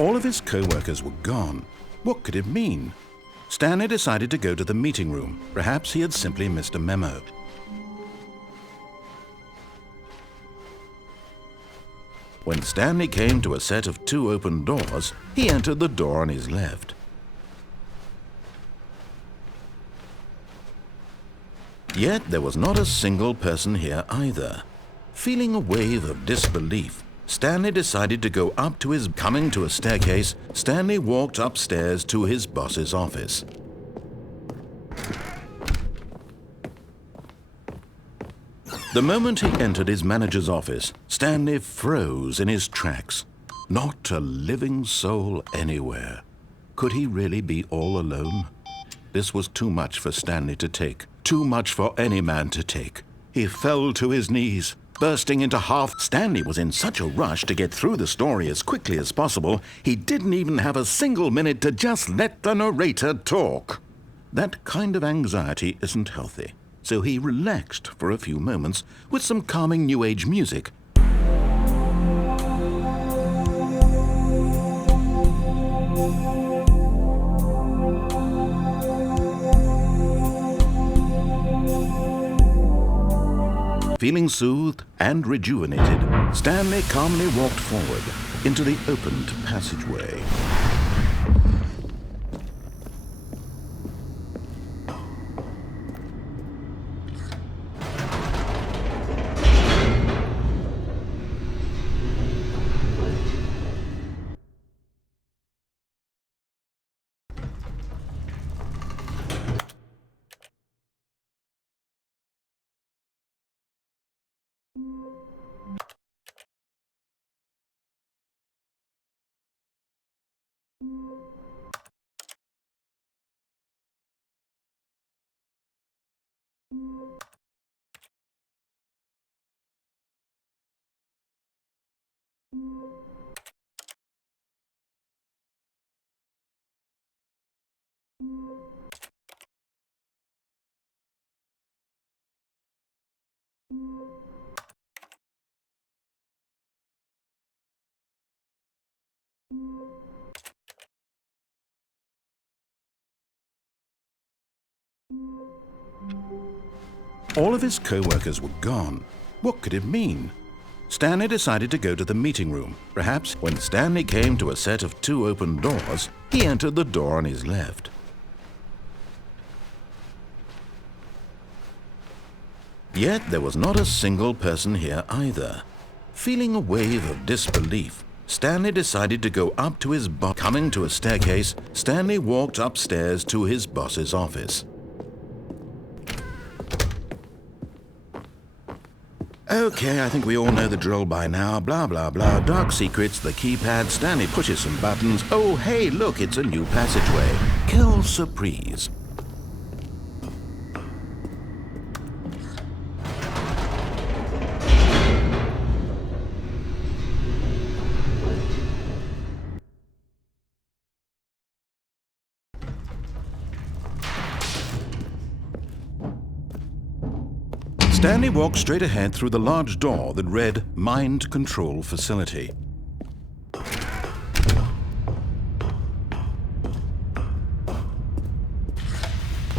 All of his co-workers were gone. What could it mean? Stanley decided to go to the meeting room. Perhaps he had simply missed a memo. When Stanley came to a set of 2 open doors, he entered the door on his left. Yet there was not a single person here either. Feeling a wave of disbelief, Stanley decided to go up to his... Coming to a staircase, Stanley walked upstairs to his boss's office. The moment he entered his manager's office, Stanley froze in his tracks. Not a living soul anywhere. Could he really be all alone? This was too much for Stanley to take. Too much for any man to take. He fell to his knees, bursting into half. Stanley was in such a rush to get through the story as quickly as possible, he didn't even have a single minute to just let the narrator talk. That kind of anxiety isn't healthy. So he relaxed for a few moments with some calming New Age music. Feeling soothed and rejuvenated, Stanley calmly walked forward into the opened passageway. All of his co-workers were gone. What could it mean? Stanley decided to go to the meeting room. Perhaps when Stanley came to a set of 2 open doors, he entered the door on his left. Yet there was not a single person here either. Feeling a wave of disbelief, Stanley decided to go up to his boss. Coming to a staircase, Stanley walked upstairs to his boss's office. Okay, I think we all know the drill by now. Blah, blah, blah. Dark secrets, the keypad. Stanley pushes some buttons. Oh, hey, look, it's a new passageway. Quelle surprise. Stanley walked straight ahead through the large door that read Mind Control Facility.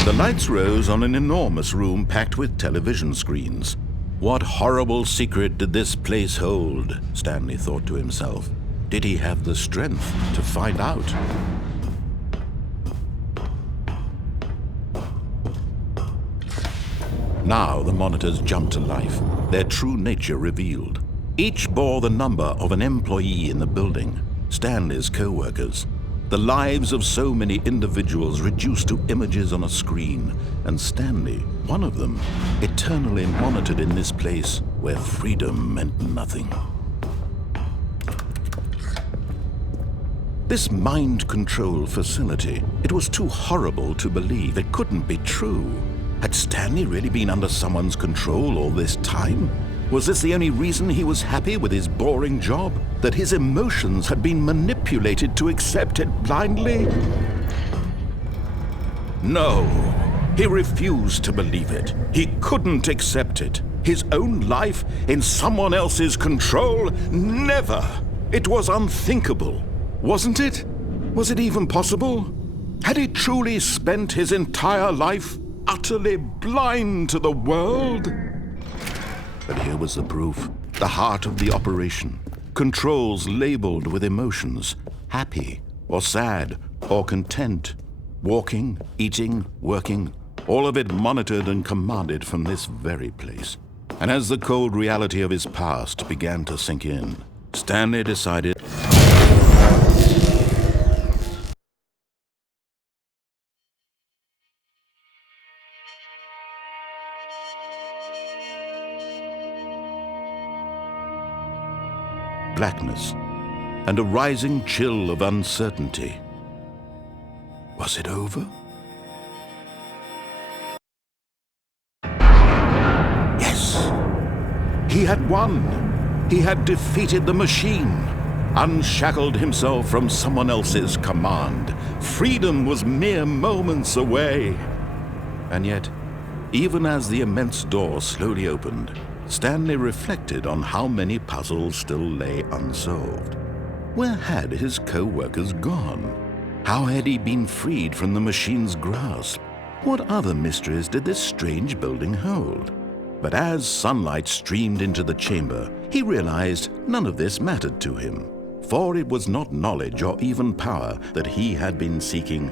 The lights rose on an enormous room packed with television screens. What horrible secret did this place hold? Stanley thought to himself. Did he have the strength to find out? Now the monitors jumped to life, their true nature revealed. Each bore the number of an employee in the building, Stanley's co-workers. The lives of so many individuals reduced to images on a screen, and Stanley, one of them, eternally monitored in this place where freedom meant nothing. This mind control facility, it was too horrible to believe. It couldn't be true. Had Stanley really been under someone's control all this time? Was this the only reason he was happy with his boring job? That his emotions had been manipulated to accept it blindly? No, he refused to believe it. He couldn't accept it. His own life in someone else's control? Never! It was unthinkable. Wasn't it? Was it even possible? Had he truly spent his entire life utterly blind to the world? But here was the proof, the heart of the operation. Controls labeled with emotions, happy or sad or content. Walking, eating, working, all of it monitored and commanded from this very place. And as the cold reality of his past began to sink in, Stanley decided blackness and a rising chill of uncertainty. Was it over? Yes! He had won! He had defeated the machine, unshackled himself from someone else's command. Freedom was mere moments away. And yet, even as the immense door slowly opened, Stanley reflected on how many puzzles still lay unsolved. Where had his co-workers gone? How had he been freed from the machine's grasp? What other mysteries did this strange building hold? But as sunlight streamed into the chamber, he realized none of this mattered to him, for it was not knowledge or even power that he had been seeking,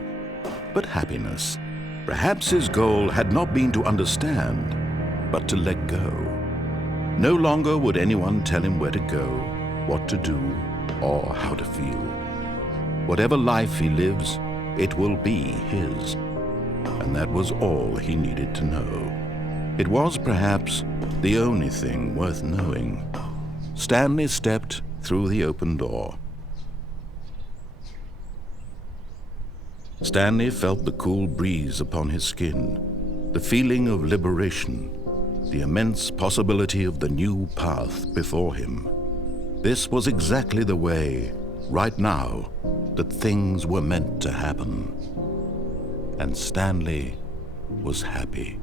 but happiness. Perhaps his goal had not been to understand, but to let go. No longer would anyone tell him where to go, what to do, or how to feel. Whatever life he lives, it will be his. And that was all he needed to know. It was perhaps the only thing worth knowing. Stanley stepped through the open door. Stanley felt the cool breeze upon his skin, the feeling of liberation, the immense possibility of the new path before him. This was exactly the way, right now, that things were meant to happen. And Stanley was happy.